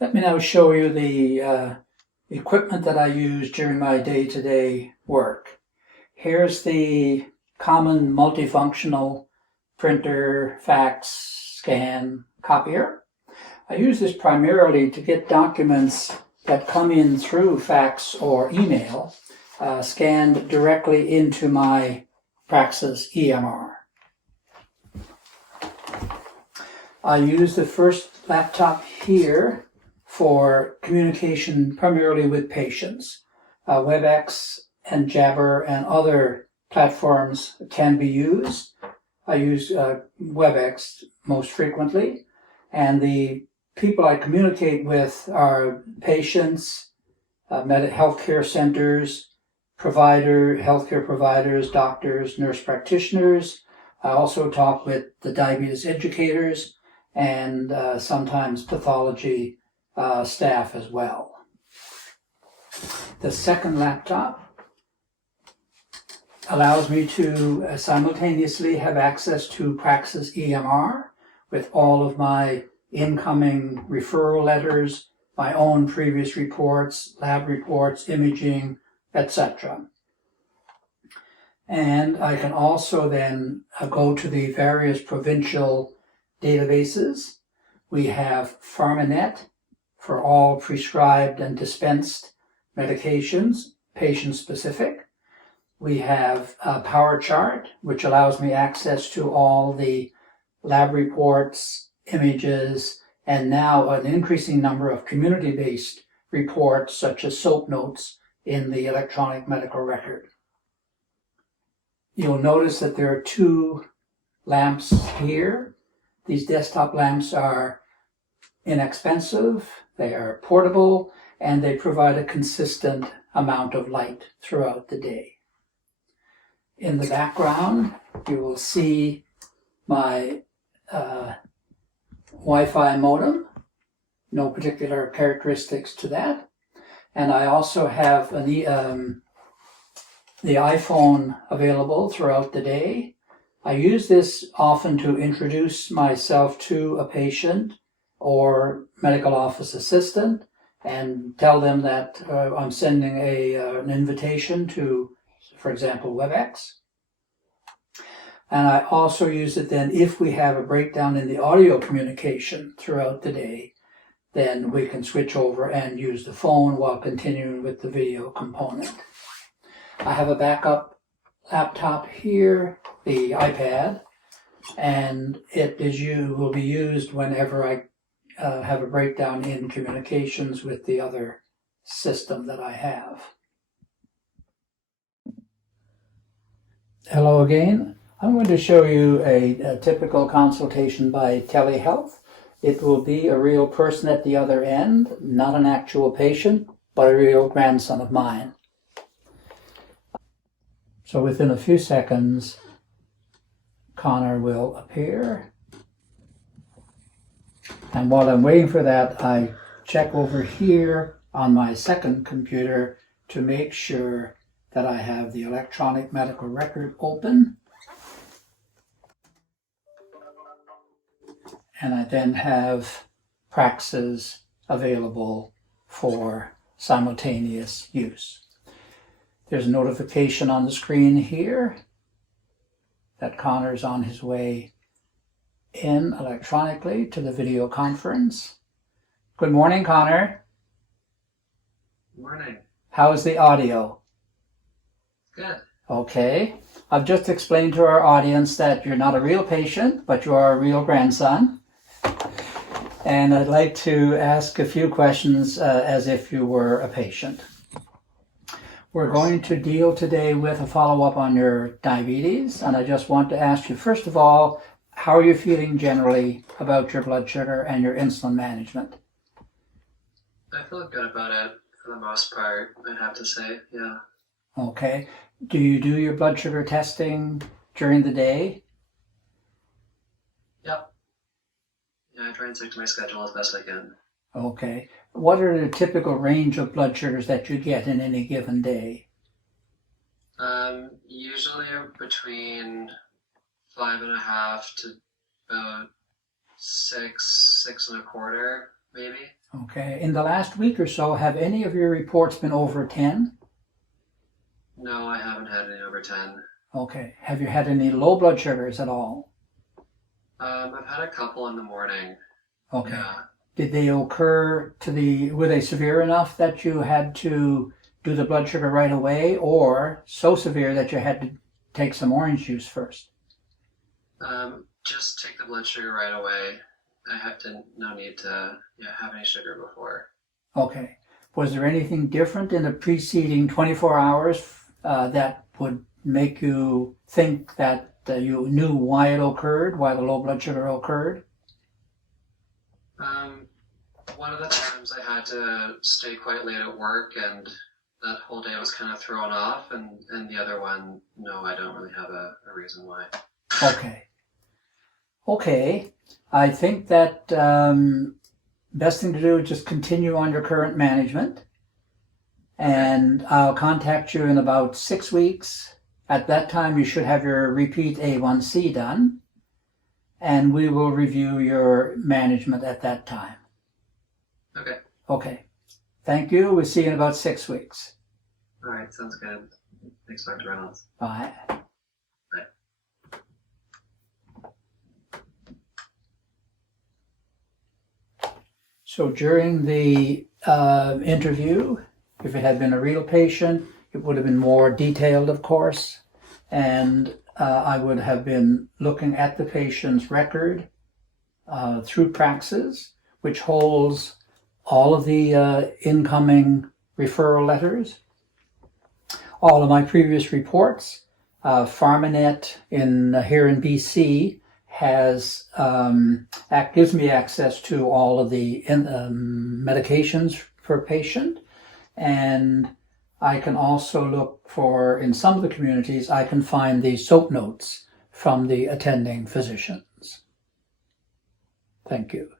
Let me now show you the equipment that I use during my day-to-day work. Here's the common multifunctional printer, fax, scan, copier. I use this primarily to get documents that come in through fax or email scanned directly into my Praxis EMR. I use the first laptop here for communication primarily with patients. WebEx and Jabber and other platforms can be used. I use WebEx most frequently, and the people I communicate with are patients, healthcare centers, healthcare providers, doctors, nurse practitioners. I also talk with the diabetes educators and sometimes pathology staff as well. The second laptop allows me to simultaneously have access to Praxis EMR with all of my incoming referral letters, my own previous reports, lab reports, imaging, etc. And I can also then go to the various provincial databases. We have PharmaNet for all prescribed and dispensed medications, patient-specific. We have PowerChart, which allows me access to all the lab reports, images, and now an increasing number of community-based reports, such as SOAP notes in the electronic medical record. You'll notice that there are two lamps here. These desktop lamps are inexpensive, they are portable, and they provide a consistent amount of light throughout the day. In the background, you will see my Wi-Fi modem, no particular characteristics to that. And I also have the iPhone available throughout the day. I use this often to introduce myself to a patient or medical office assistant and tell them that I'm sending an invitation to, for example, WebEx. And I also use it then if we have a breakdown in the audio communication throughout the day, then we can switch over and use the phone while continuing with the video component. I have a backup laptop here, the iPad, and will be used whenever I have a breakdown in communications with the other system that I have. Hello again. I'm going to show you a typical consultation by Telehealth. It will be a real person at the other end, not an actual patient, but a real grandson of mine. So within a few seconds, Connor will appear. And while I'm waiting for that, I check over here on my second computer to make sure that I have the electronic medical record open. And I then have Praxis available for simultaneous use. There's a notification on the screen here that Connor's on his way in electronically to the video conference. Good morning, Connor. Good morning. How's the audio? Good. Okay. I've just explained to our audience that you're not a real patient, but you are a real grandson. And I'd like to ask a few questions as if you were a patient. We're going to deal today with a follow-up on your diabetes, and I just want to ask you, first of all, how are you feeling generally about your blood sugar and your insulin management? I feel good about it for the most part, I'd have to say, yeah. Okay. Do you do your blood sugar testing during the day? Yep. Yeah, I try and stick to my schedule as best I can. Okay. What are the typical range of blood sugars that you get in any given day? Usually between 5.5 to about 6 and a quarter. maybe. Okay. In the last week or so, have any of your reports been over 10? No, I haven't had any over 10. Okay. Have you had any low blood sugars at all? I've had a couple in the morning. Okay. Yeah. Did they occur were they severe enough that you had to do the blood sugar right away, or so severe that you had to take some orange juice first? Just take the blood sugar right away. No need to have any sugar before. Okay. Was there anything different in the preceding 24 hours that would make you think that you knew why it occurred, why the low blood sugar occurred? One of the times I had to stay quite late at work, and that whole day was kind of thrown off, and the other one, no, I don't really have a reason why. Okay. I think that best thing to do is just continue on your current management, and I'll contact you in about 6 weeks. At that time, you should have your repeat A1C done, and we will review your management at that time. Okay. Okay. Thank you. We'll see you in about 6 weeks. All right, sounds good. Thanks, Dr. Reynolds. Bye. So during the interview, if it had been a real patient, it would have been more detailed, of course, and I would have been looking at the patient's record through Praxis, which holds all of the incoming referral letters, all of my previous reports. PharmaNet here in BC gives me access to all of the medications per patient, and I can also look for, in some of the communities, I can find the SOAP notes from the attending physicians. Thank you.